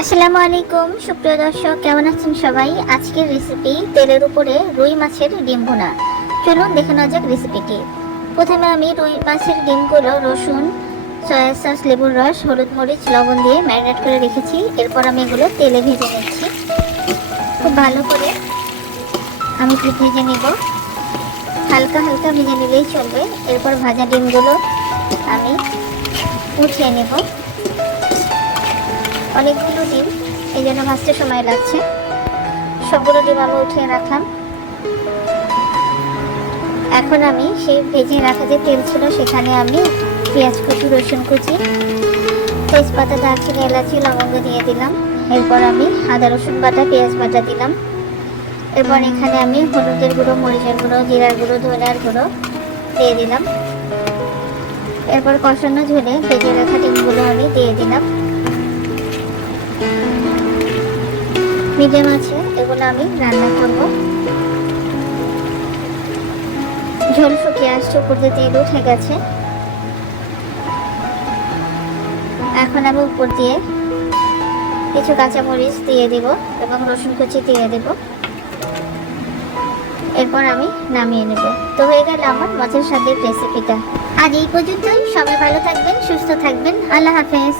আসসালামু আলাইকুম, সুপ্রিয় দর্শক, কেমন আছেন সবাই? আজকের রেসিপি তেলের উপরে রুই মাছের ডিম ভুনা। চলুন দেখে নেওয়া যাক রেসিপিটি প্রথমে আমি রুই মাছের ডিমগুলো রসুন সয়া সস লেবুর রস, হলুদ মরিচ, লবণ দিয়ে ম্যারিনেট করে রেখেছি। এরপর আমি এগুলো তেলে ভেজে নিচ্ছি। খুব ভালো করে আমি ভেজে নিব। হালকা হালকা ভেজে নিলেই চলবে। এরপর ভাজা ডিমগুলো আমি উঠিয়ে নেব। অনেকগুলো ডিম, এই জন্য ভাজতে সময় লাগছে। সবগুলো ডিম আমি উঠিয়ে রাখলাম। এখন আমি সেই ভেজে রাখা যে তেল ছিল, সেখানে আমি পেঁয়াজ কুচি, রসুন কুচি, তেজপাতা, দারচিনি, এলাচি, লবঙ্গ দিয়ে দিলাম। এরপর আমি আদা, রসুন বাটা, পেঁয়াজ বাটা দিলাম। এরপর এখানে আমি হলুদের গুঁড়ো, মরিচের গুঁড়ো, জিরার গুঁড়ো, ধনিয়ার গুঁড়ো দিয়ে দিলাম। এরপর কষানো ঝুলে ভেজে রাখা ডিমগুলো আমি দিয়ে দিলাম। মিডিয়াম আছে, এগুলো আমি রান্না করব। ঝোল শুকিয়ে আসছে, উপর দিয়ে তেল উঠে গেছে। এখন আমি উপর দিয়ে কিছু কাঁচামরিচ দিয়ে দিব এবং রসুন কুচি দিয়ে দেব। এরপর আমি নামিয়ে নেব। তো হয়ে গেল আমার মাছের স্বাদের রেসিপিটা আজ এই পর্যন্তই। সবাই ভালো থাকবেন, সুস্থ থাকবেন। আল্লাহ হাফেজ।